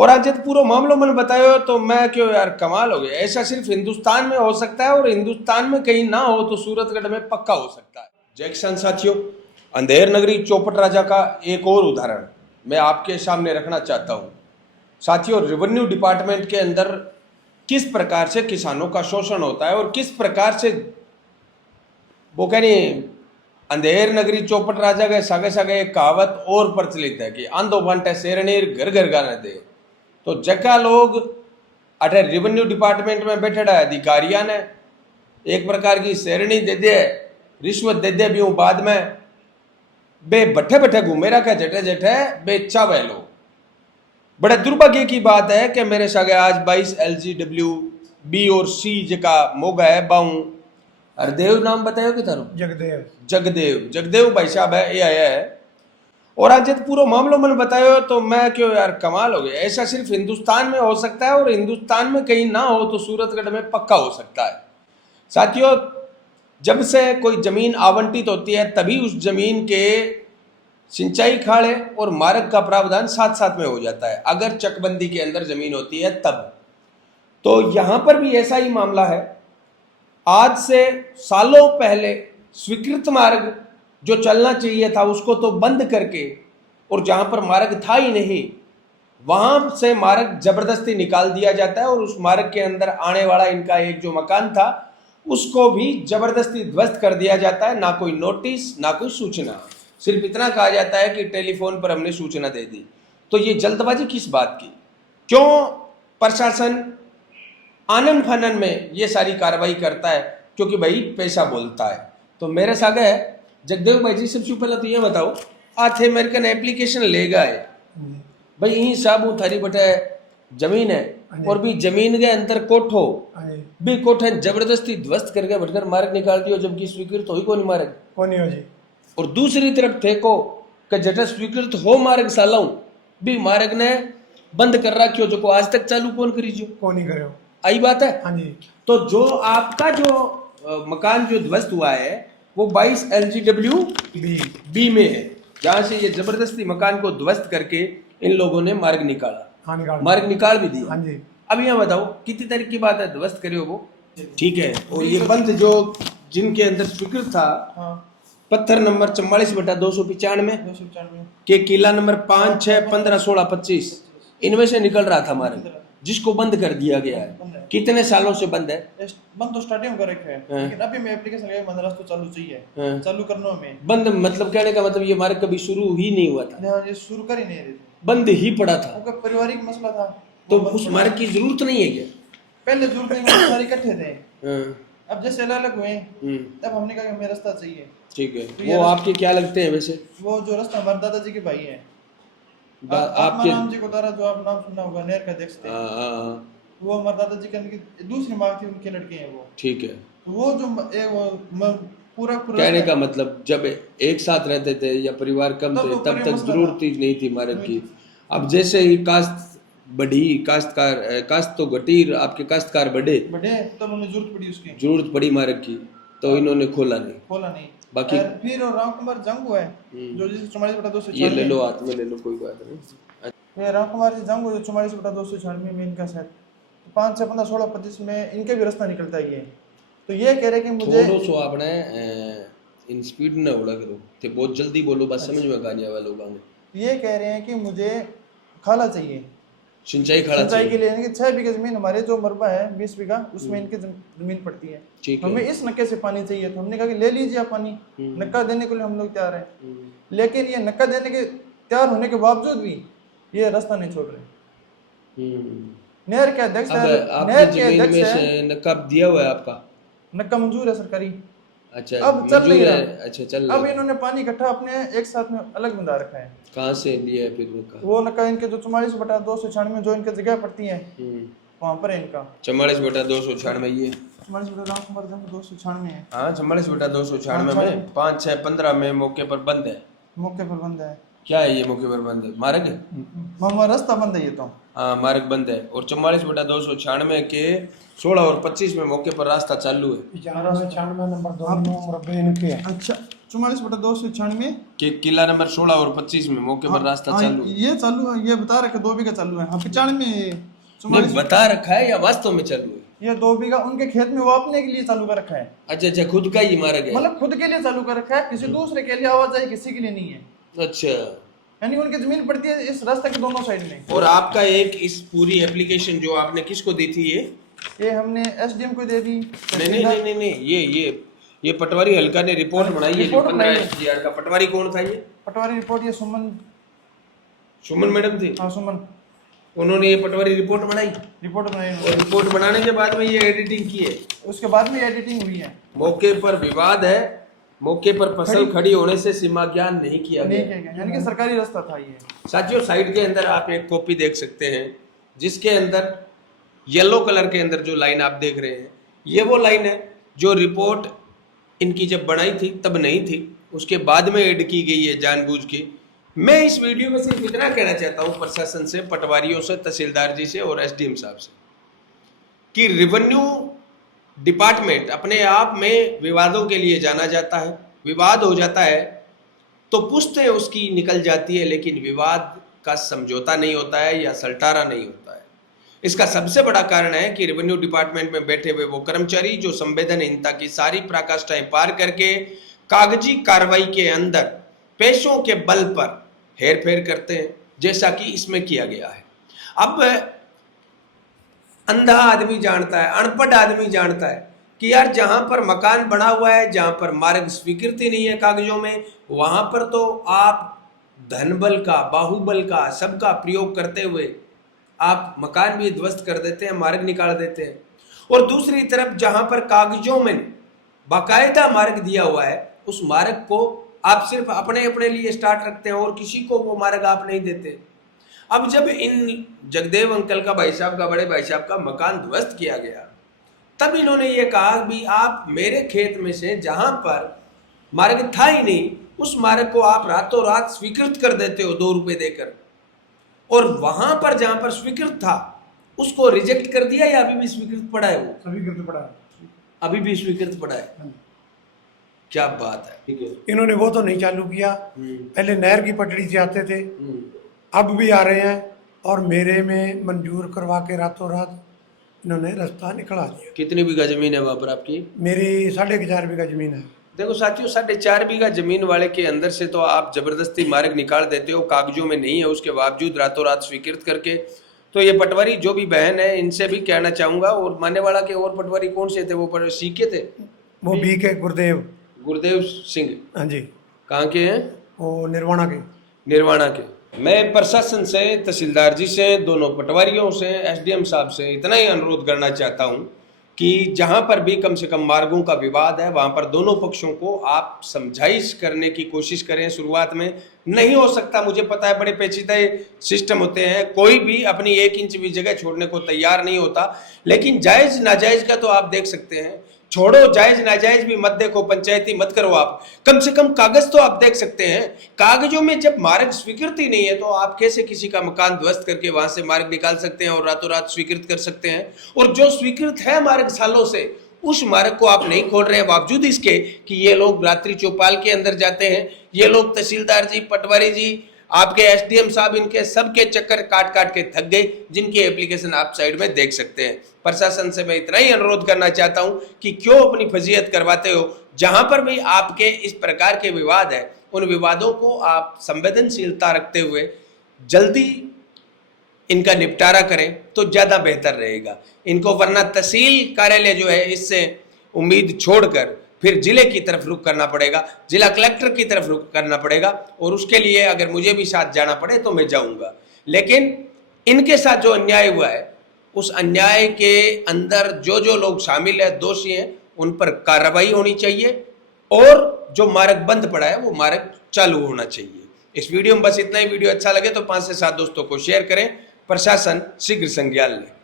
और आज जब पूरा मामलो मैंने बताया तो मैं क्यों यार कमाल हो गया। ऐसा सिर्फ हिंदुस्तान में हो सकता है और हिंदुस्तान में कहीं ना हो तो सूरतगढ़ में पक्का हो सकता है। जैक्सन साथियों, अंधेर नगरी चौपट राजा का एक और उदाहरण मैं आपके सामने रखना चाहता हूँ। साथियों, रेवेन्यू डिपार्टमेंट के अंदर किस प्रकार से किसानों का शोषण होता है और किस प्रकार से वो कहनी अंधेर नगरी चौपट राजा के सागे सागे एक कहावत और प्रचलित है कि आंधो बांटे शेरनीर घर घर गाने दे। तो जगह लोग अठे रेवेन्यू डिपार्टमेंट में बैठे अधिकारिया ने एक प्रकार की शेरनी दे दे, रिश्वत दे दे भी बाद में बे बैठे बैठे घूमे रखे जटे जटे बेचा वह लोग। बड़े दुर्भाग्य की बात है कि मेरे सागे आज 22 LGW B और C जका मोगा है बाऊ हरदेव नाम बतायो कि थारो जगदेव भाई साहब है ये आया है। और आज जब पूरा मामलो मैंने बताया तो मैं क्यों यार कमाल हो गया। ऐसा सिर्फ हिंदुस्तान में हो सकता है और हिंदुस्तान में कहीं ना हो तो सूरतगढ़ में पक्का हो सकता है। साथियों, जब से कोई जमीन आवंटित होती है तभी उस जमीन के सिंचाई खाड़े और मार्ग का प्रावधान साथ साथ में हो जाता है। अगर चकबंदी के अंदर जमीन होती है तब तो यहां पर भी ऐसा ही मामला है। आज से सालों पहले स्वीकृत मार्ग जो चलना चाहिए था उसको तो बंद करके और जहां पर मार्ग था ही नहीं वहां से मार्ग जबरदस्ती निकाल दिया जाता है और उस मार्ग के अंदर आने वाला इनका एक जो मकान था उसको भी जबरदस्ती ध्वस्त कर दिया जाता है। ना कोई नोटिस ना कोई सूचना, सिर्फ इतना कहा जाता है कि टेलीफोन पर हमने सूचना दे दी। तो ये जल्दबाजी किस बात की? क्यों प्रशासन आनन फानन में ये सारी कार्रवाई करता है? क्योंकि भाई पैसा बोलता है। तो मेरे सागे है जगदेव भाई जी, सबसे पहले तो ये बताओ आज अमेरिकन एप्लीकेशन ले गए भाई यही साबू थारी बटे जमीन है और भी जमीन के अंदर कोठो भी कोठे जबरदस्ती ध्वस्त करके भटकर मार्ग निकाल दियो जबकि स्वीकृत हो ही कौन मार्ग कौन हो जी। और दूसरी तरफ फेंको कि जटा स्वीकृत हो मार्ग सालाऊ भी मार्ग ने बंद कर रखियो जो को आज तक चालू कौन करी जो कौन ही करे आई बात है। हाँ जी। तो जो आपका जो मकान जो ध्वस्त हुआ है वो 22 LGW B में है जहां से ये जबरदस्ती मकान को ध्वस्त करके इन लोगों ने मार्ग निकाला। हाँ, मार्ग निकाल भी दिया। हाँ जी। अब यहाँ बताओ कितनी तारीख की बात है ध्वस्त करियो वो, ठीक है। और ये बंद जो जिनके अंदर स्वीकृत था पत्थर नंबर 44/295 के किला नंबर 5, 6, 15, 16, 25 इनमें से निकल रहा था मार्ग जिसको बंद कर दिया गया है। कितने सालों से बंद है? बंद तो स्टार्टिंग कर रखे हैं लेकिन अभी मैं एप्लीकेशन लगा मंदरस तो चालू चाहिए चालू करने में बंद मतलब कहने का मतलब ये मार्ग कभी शुरू ही नहीं हुआ था, ये शुरू कर ही नहीं रहे थे, बंद ही पड़ा था। उनका पारिवारिक मसला था तो उस मार्ग की जरूरत नहीं है क्या? पहले जरूरत नहीं, सारे इकट्ठे थे। अब जैसे अलग अलग हुए तब हमने कहा कि हमें रास्ता चाहिए। ठीक है। तो वो आपके क्या लगते हैं वैसे? वो जो रास्ता हमारे दादाजी के भाई हैं आपके नाम जी को तारा जो आप नाम सुना होगा नेर का अध्यक्ष थे, वो हमारे दादाजी के दूसरी माँ थी उनके लड़के हैं वो। ठीक है। तो वो जो पूरा कहने का मतलब जब एक साथ रहते थे या परिवार कम थे तब तक जरूरत ही नहीं थी मार्ग की। अब जैसे ही काश्त बढ़ी, काश्त तो घटी, आपके काश्तकार बढ़े तब उन्हें जरूरत पड़ी मार्ग की तो इन्होंने खोला नहीं। बाकी फिर राम कुमार जंग हुआ है जो जिस 44/296 ये ले लो हाथ में ले लो कोई बात नहीं। फिर राम कुमार जी जंग हुआ जो 44/296 में इनका शायद 5, 6, 15, 16, 25 में इनके भी रास्ता निकलता ही है। तो ये कह रहे कि मुझे थोड़ा सो आपने इन स्पीड न उड़ा करो ते बहुत जल्दी बोलो बस समझ में आ जाए लोगों ने। ये कह रहे हैं कि मुझे खाला चाहिए सिंचाई के लिए, यानी कि 6 बीघा जमीन हमारे जो मरबा है 20 बीघा उसमें इनकी जमीन पड़ती है। हमें इस नक्के से पानी चाहिए। तो हमने कहा कि ले लीजिए आप पानी, नक्का देने के लिए हम लोग तैयार हैं। लेकिन ये नक्का देने के तैयार होने के बावजूद भी ये रास्ता नहीं छोड़ रहे। नहर के अध्यक्ष नक्का दिया हुआ है आपका? नक्का मंजूर है सरकारी। अच्छा, अब चल नहीं रहा। अच्छा चल अब इन्होंने पानी इकट्ठा अपने एक साथ में अलग बंधा रखा है। कहाँ से लिया है फिर नक्का? वो नक्का इनके जो 44/296 जो इनके जगह पड़ती है वहाँ पर है इनका 44/296 ये 44/296 है। हाँ 44/296 में 5, 6, 15 में मौके पर बंद है। क्या है ये मौके पर बंद है? मार्ग रास्ता बंद है ये तो। हाँ मार्ग बंद है। और 44/296 के 16 और 25 में मौके पर रास्ता चालू है। 96 नंबर 2 इनके। अच्छा 44/296 कि किला नंबर 16 और 25 में मौके पर रास्ता चालू है। ये चालू है, ये बता रखा 2 बीघा चालू है। हाँ 95 नहीं बता रखा है या वास्तव में चालू है? ये 2 बीघा उनके खेत में वापने के लिए चालू कर रखा है। अच्छा अच्छा, खुद का ही मार्ग है, मतलब खुद के लिए चालू कर रखा है, किसी दूसरे के लिए आवाजाही किसी के लिए नहीं है। अच्छा, यानी उनकी जमीन पड़ती है इस रास्ते के दोनों साइड में। और आपका एक इस पूरी एप्लीकेशन जो आपने किसको दी थी? ये हमने एसडीएम को दे दी। नहीं, ये पटवारी हल्का ने रिपोर्ट बनाई है जो 15 SGR का। पटवारी कौन था ये? पटवारी रिपोर्ट ये सुमन मैडम थी। हाँ सुमन, उन्होंने ये पटवारी रिपोर्ट बनाई बनाई। और रिपोर्ट बनाने के बाद में ये एडिटिंग की है। उसके बाद में एडिटिंग हुई है। मौके पर विवाद है, मौके पर फसल खड़ी होने से सीमा ज्ञान नहीं किया गया, यानी कि सरकारी रास्ता था ये। साथियों साइड के अंदर आप एक कॉपी देख सकते हैं जिसके अंदर येलो कलर के अंदर जो लाइन आप देख रहे हैं, ये वो लाइन है जो रिपोर्ट इनकी जब बनाई थी तब नहीं थी, उसके बाद में ऐड की गई है जानबूझ के। मैं इस वीडियो में सिर्फ इतना कहना चाहता हूं प्रशासन से, पटवारियों से, तहसीलदार जी से और एसडीएम साहब से कि रेवेन्यू डिपार्टमेंट अपने आप में विवादों के लिए जाना जाता है। विवाद हो जाता है तो पुश्तें उसकी निकल जाती है, लेकिन विवाद का समझौता नहीं होता है या सलटारा नहीं होता है। इसका सबसे बड़ा कारण है कि रेवेन्यू डिपार्टमेंट में बैठे हुए वो कर्मचारी जो संवेदनहीनता की सारी पराकाष्ठाएं पार करके कागजी कार्रवाई के अंदर पेशों के बल पर हेरफेर करते हैं, जैसा कि इसमें किया गया है। अब अंधा आदमी जानता है, अनपढ़ आदमी जानता है कि यार जहां पर मकान बना हुआ है, जहां पर मार्ग स्वीकृति नहीं है कागजों में, वहां पर तो आप धनबल का, बाहुबल का, सबका प्रयोग करते हुए आप मकान भी ध्वस्त कर देते हैं, मार्ग निकाल देते हैं। और दूसरी तरफ जहां पर कागजों में बाकायदा मार्ग दिया हुआ है, उस मार्ग को आप सिर्फ अपने अपने लिए स्टार्ट रखते हैं और किसी को वो मार्ग आप नहीं देते। अब जब इन जगदेव अंकल का, भाई साहब का, बड़े भाई साहब का मकान ध्वस्त किया गया, तब इन्होंने ये कहा भी आप मेरे खेत में से जहां पर मार्ग था ही नहीं, उस मार्ग को आप रातों रात स्वीकृत कर देते हो 2 रुपए देकर, और वहां पर जहां पर स्वीकृत था उसको रिजेक्ट कर दिया या अभी भी स्वीकृत पड़ा है? वो स्वीकृत पड़ा है, अभी भी स्वीकृत पड़ा है। क्या बात है। ठीक है, इन्होंने वो तो नहीं चालू किया, पहले नहर की पटड़ी से आते थे, अब भी आ रहे हैं और मेरे में मंजूर करवा के रातों रात इन्होंने रास्ता निकला दिया। कितनी बीघा जमीन है वहां पर आपकी? मेरी 4.5 बीघा जमीन है। देखो साथियों, 4.5 बीघा जमीन वाले के अंदर से तो आप जबरदस्ती मार्ग निकाल देते हो, कागजों में नहीं है, उसके बावजूद रातों रात स्वीकृत करके। तो ये पटवारी जो भी बहन है, इनसे भी कहना चाहूंगा, और मानेवाड़ा के और पटवारी कौन से थे? वो सीखे थे, वो बी के गुरदेव सिंह। हाँ जी। कहाँ के हैं? वो निर्वाणा के। मैं प्रशासन से, तहसीलदार जी से, दोनों पटवारियों से, एसडीएम साहब से इतना ही अनुरोध करना चाहता हूं कि जहां पर भी कम से कम मार्गों का विवाद है, वहां पर दोनों पक्षों को आप समझाइश करने की कोशिश करें। शुरुआत में नहीं हो सकता, मुझे पता है, बड़े पेचीदा सिस्टम होते हैं, कोई भी अपनी 1 इंच भी जगह छोड़ने को तैयार नहीं होता, लेकिन जायज नाजायज का तो आप देख सकते हैं। छोड़ो जायज नाजायज भी मत देखो, पंचायती मत करो, आप कम से कम कागज तो आप देख सकते हैं। कागजों में जब मार्ग स्वीकृति नहीं है तो आप कैसे किसी का मकान ध्वस्त करके वहां से मार्ग निकाल सकते हैं और रातों रात स्वीकृत कर सकते हैं? और जो स्वीकृत है मार्ग सालों से, उस मार्ग को आप नहीं खोल रहे हैं, बावजूद इसके कि ये लोग रात्रि चौपाल के अंदर जाते हैं, ये लोग तहसीलदार जी, पटवारी जी, आपके एसडीएम साहब, इनके सबके चक्कर काट काट के थक गए, जिनकी एप्लीकेशन आप साइड में देख सकते हैं। प्रशासन से मैं इतना ही अनुरोध करना चाहता हूं कि क्यों अपनी फजीयत करवाते हो? जहां पर भी आपके इस प्रकार के विवाद है, उन विवादों को आप संवेदनशीलता रखते हुए जल्दी इनका निपटारा करें तो ज्यादा बेहतर रहेगा इनको, वरना तहसील कार्यालय जो है इससे उम्मीद छोड़कर फिर जिले की तरफ रुख करना पड़ेगा, जिला कलेक्टर की तरफ रुख करना पड़ेगा, और उसके लिए अगर मुझे भी साथ जाना पड़े तो मैं जाऊंगा। लेकिन इनके साथ जो अन्याय हुआ है, उस अन्याय के अंदर जो जो लोग शामिल है, दोषी हैं, उन पर कार्रवाई होनी चाहिए, और जो मार्ग बंद पड़ा है वो मार्ग चालू होना चाहिए। इस वीडियो में बस इतना ही। वीडियो अच्छा लगे तो 5 से 7 दोस्तों को शेयर करें। प्रशासन शीघ्र संज्ञान ले।